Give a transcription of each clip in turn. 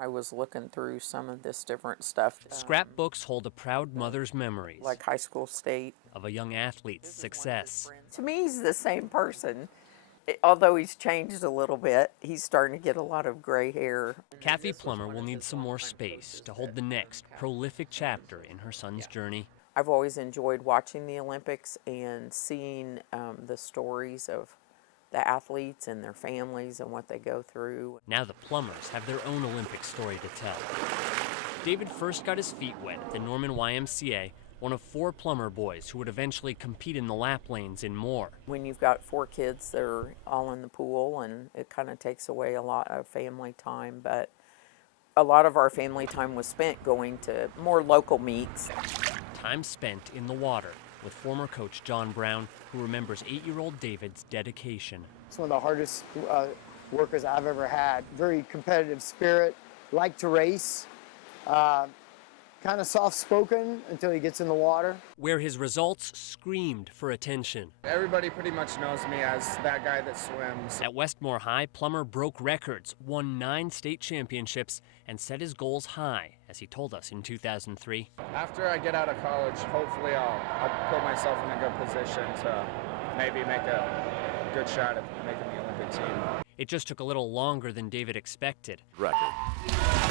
I was looking through some of this different stuff. Scrapbooks hold a proud mother's memories. Like high school state. Of a young athlete's success. To me, he's the same person. Although he's changed a little bit, he's starting to get a lot of gray hair. Kathy Plummer will need some more space to hold the next prolific chapter in her son's journey. I've always enjoyed watching the Olympics and seeing the stories of the athletes and their families and what they go through. Now the Plummers have their own Olympic story to tell. David first got his feet wet at the Norman YMCA, one of 4 Plummer boys who would eventually compete in the lap lanes and more. When you've got 4 kids that are all in the pool, and it kind of takes away a lot of family time, but a lot of our family time was spent going to more local meets. Time spent in the water with former coach John Brown, who remembers 8-year-old David's dedication. It's one of the hardest workers I've ever had. Very competitive spirit, like to race, kind of soft-spoken until he gets in the water. Where his results screamed for attention. Everybody pretty much knows me as that guy that swims. At Westmore High, Plummer broke records, won 9 state championships, and set his goals high, as he told us in 2003. After I get out of college, hopefully I'll put myself in a good position to maybe make a good shot at making the Olympic team. It just took a little longer than David expected. Record.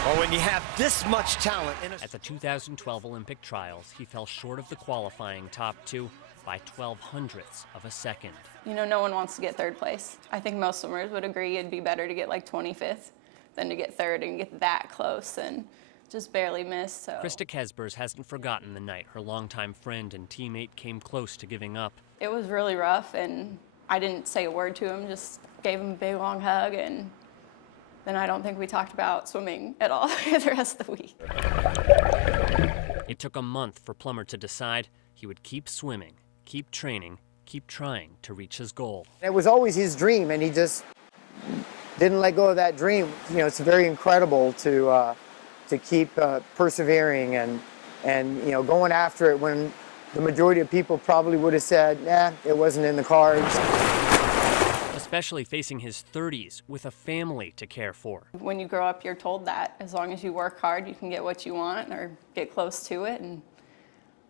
Well, when you have this much talent At the 2012 Olympic trials, he fell short of the qualifying top 2 by 0.12 of a second. You know, no one wants to get 3rd place. I think most swimmers would agree it'd be better to get like 25th than to get 3rd and get that close and just barely miss. So. Krista Kesbers hasn't forgotten the night her longtime friend and teammate came close to giving up. It was really rough, and I didn't say a word to him, just gave him a big long hug, and then I don't think we talked about swimming at all the rest of the week. It took a month for Plummer to decide he would keep swimming, keep training, keep trying to reach his goal. It was always his dream, and he just didn't let go of that dream. You know, it's very incredible to keep persevering and you know, going after it when the majority of people probably would have said, nah, it wasn't in the cards. Especially facing his 30s with a family to care for. When you grow up, you're told that as long as you work hard, you can get what you want or get close to it. And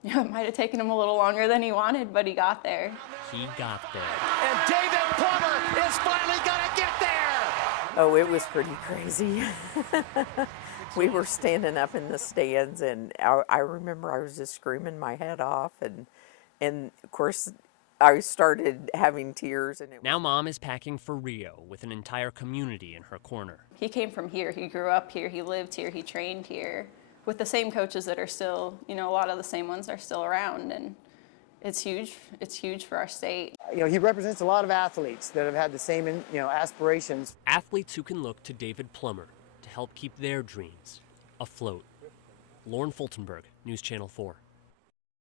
you know, it might have taken him a little longer than he wanted, but he got there. He got there. And David Plummer is finally gonna get there! Oh, it was pretty crazy. We were standing up in the stands, and I remember I was just screaming my head off, and of course, I started having tears. And now Mom is packing for Rio with an entire community in her corner. He came from here. He grew up here. He lived here. He trained here with the same coaches that are still, you know, a lot of the same ones are still around, and it's huge. It's huge for our state. You know, he represents a lot of athletes that have had the same, you know, aspirations. Athletes who can look to David Plummer to help keep their dreams afloat. Lauren Fultonberg, News Channel 4.